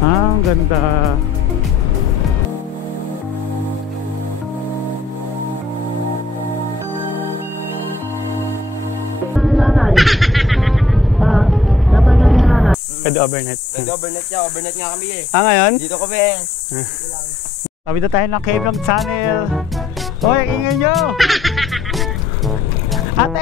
Ang ganda. Pwede overnight. Pwede overnight niya. Overnight nga kami eh. Ngayon? Dito kami eh. Sabi na tayo ng K-Vlog channel. Hoy, ingay nyo! Ate!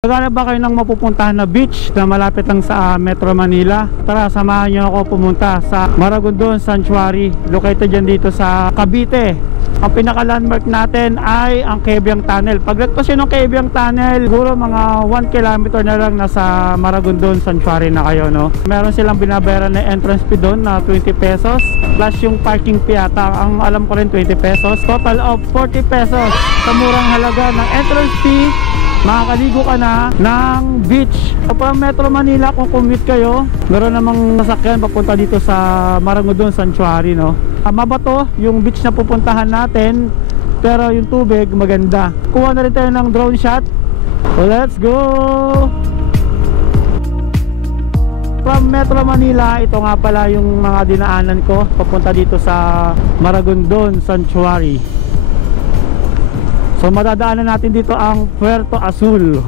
Naghanap ba kayo ng mapupuntahan na beach na malapit lang sa Metro Manila? Tara, samahan nyo ako pumunta sa Maragondon Sanctuary, located dyan dito sa Cavite. Ang pinaka-landmark natin ay ang Cabiang Tunnel. Paglagpas yun ng Cabiang Tunnel, siguro mga 1 kilometer na lang nasa Maragondon Sanctuary na kayo, no? Meron silang binabayaran na entrance fee doon na 20 pesos plus yung parking fee ata, ang alam ko rin 20 pesos. Total of 40 pesos sa murang halaga ng entrance fee. Makakaligo ka na ng beach. From Metro Manila, kung commute kayo, meron namang sasakyan papunta dito sa Maragondon Sanctuary, no? Mabato yung beach na pupuntahan natin, pero yung tubig maganda. Kuha na rin tayo ng drone shot. So let's go! From Metro Manila, ito nga pala yung mga dinaanan ko papunta dito sa Maragondon Sanctuary. So madadaanan natin dito ang Puerto Azul,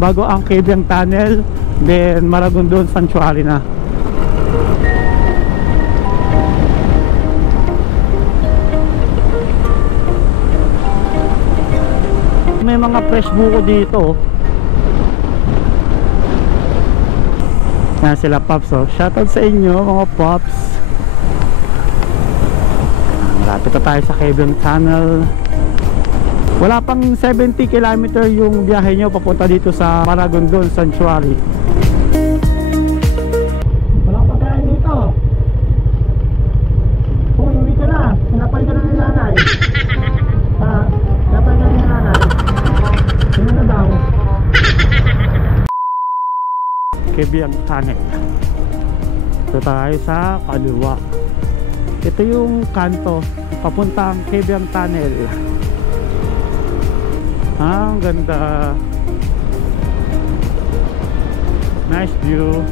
bago ang Cabiang Tunnel, then Maragondon Sanctuary na. May mga fresh buko dito. Yan sila Pops, oh. Shoutout sa inyo mga Pops. Malapit na tayo sa Cabiang Tunnel. Wala pang 70 km yung biyahe nyo papunta dito sa Maragondon Sanctuary. Walang pagkain dito. Kung hindi ka na, sinapay ka na ng nanay. Sinapay ka na ng nanay. Sino na daw? Cabiang Tunnel. Ito tayo sa kaliwa. Ito yung kanto papuntang Cabiang Tunnel. Ang ganda. Nice view.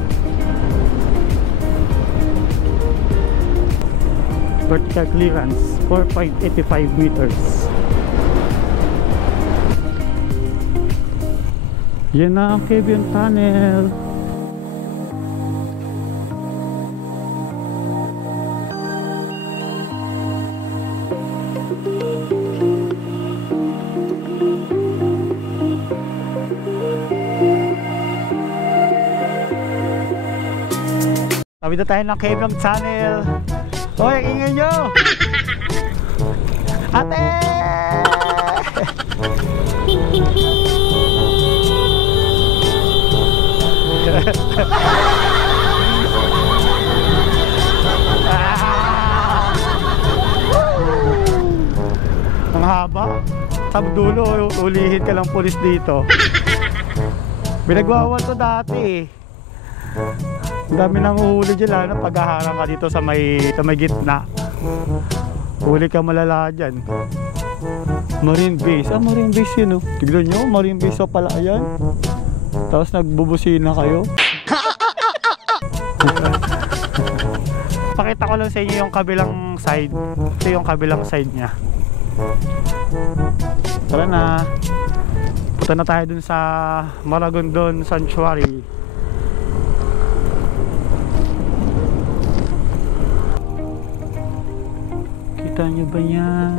Vertical clearance 4.85 meters. Yan na ang Cabiang Tunnel. Sabi na tayo ng K-Vlog channel. Hoy, ingay nyo! Ate! Ang haba. Sa dulo, ulihin ka lang pulis dito. Binagwawan to dati. Ang dami nang uhuli dyan, paghaharang ka dito sa may gitna. Huli ka malala dyan. Marine Base. Marine Base yun, oh. Tignan nyo, Marine Base pala yan. Tapos nagbubusina kayo. Pakita ko lang sa inyo yung kabilang side. Ito yung kabilang side nya. Tara na. Punta na tayo dun sa Maragondon Sanctuary. Kita nyo ba yan?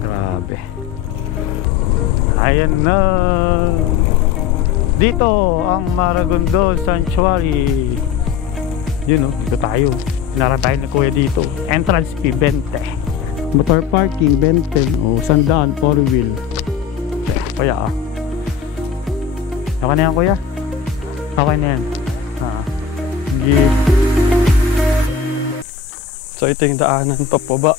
Grabe. Ayan na. Dito ang Maragondon Sanctuary. Yun, oh, dito tayo. Pinara tayo ni Kuya dito. Entrance fee 20. Motor parking 20. O, sandaan 4 wheel. Kaya ah. Okay na yan, Kuya? Okay na yan. Give. So ito yung daanan papaba.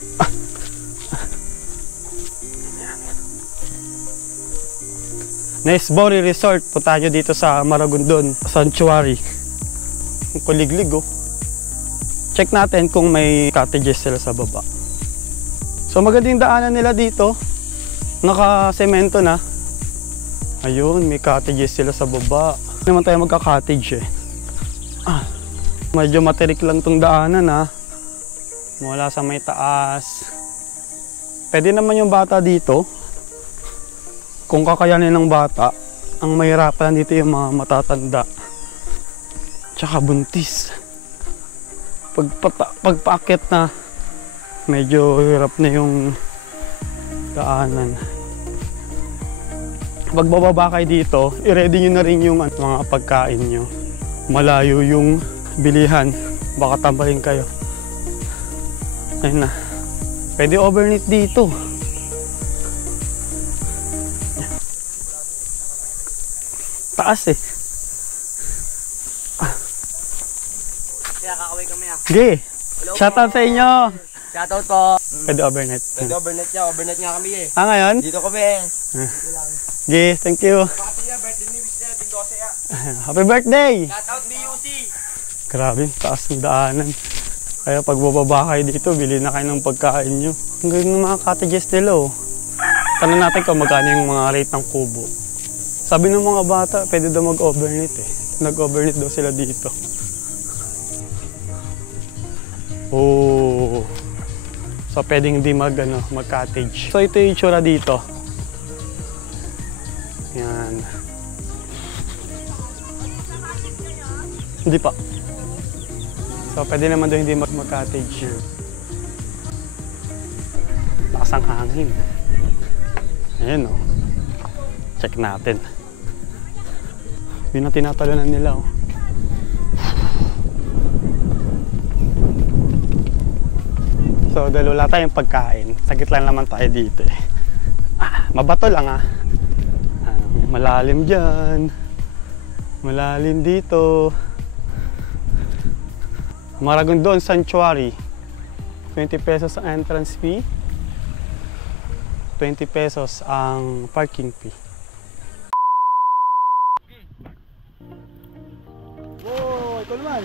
Nesbori Resort. Punta nyo dito sa Maragondon Sanctuary. Ang kuliglig oh. Check natin kung may cottages sila sa baba. So magandang daanan nila dito. Naka-semento na. Ayun, may cottages sila sa baba. Hindi naman tayo magka-cottage eh. Medyo materik lang tong daanan ha. Mula sa may taas. Pwede naman yung bata dito. Kung kakayanin ng bata, ang mahirapan dito yung mga matatanda. Tsaka buntis. Pagpaakyat na, medyo hirap na yung daanan. Pag bababa kayo dito, i-ready nyo na rin yung mga pagkain nyo. Malayo yung bilihan. Baka tambalin kayo. Ayun na. Pwede overnight dito. Taas eh. Kaya kakaway kami ah. Sige. Shoutout sa inyo. Shoutout po. Pwede overnight. Pwede overnight niya. Overnight nga kami eh. Ngayon? Dito kami eh. Sige, thank you. Pati ya, birthday ni Wish natin 12 ya. Happy birthday! Shoutout BUC. Grabe, taas ng daanan. Kaya pag bababa kayo dito, bili na kayo ng pagkain nyo. Ang ganda ng mga cottages nila oh. Tanong natin kung magkano yung mga rate ng kubo. Sabi ng mga bata, pwede daw mag-overnight eh. Nag-overnight daw sila dito. Oh. So pwedeng hindi mag-cottage. So ito yung itsura dito. Yan. Hindi pa. So pwede naman daw hindi mag-cottage. Lakas ang hangin. Ayan oh. Check natin. Yun ang tinatalunan nila oh. So dahil wala tayong pagkain, sagit lang naman tayo dito eh. Mabato lang ah. Malalim dyan. Malalim dito. Maragondon Sanctuary. 20 pesos ang entrance fee. 20 pesos ang parking fee. Wow, ito naman.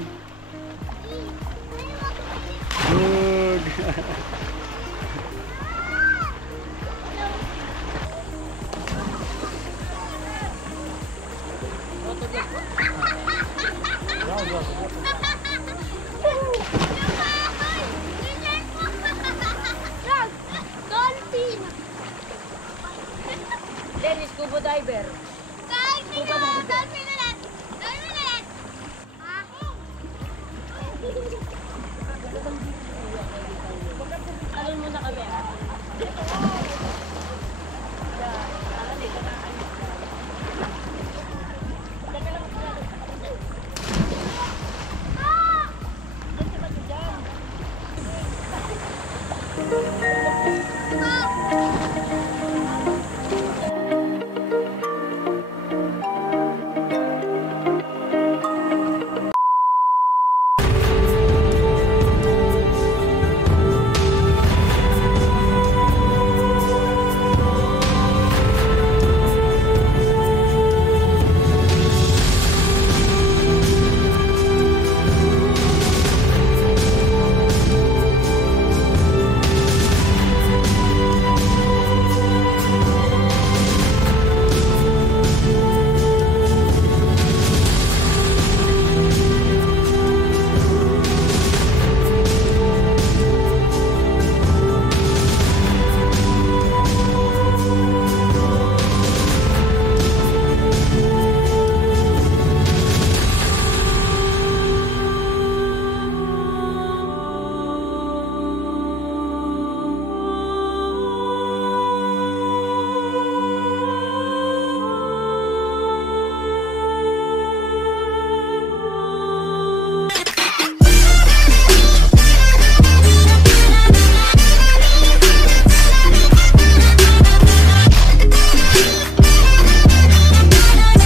Good. Dolphin! Dennis, scuba diver. Dolphin!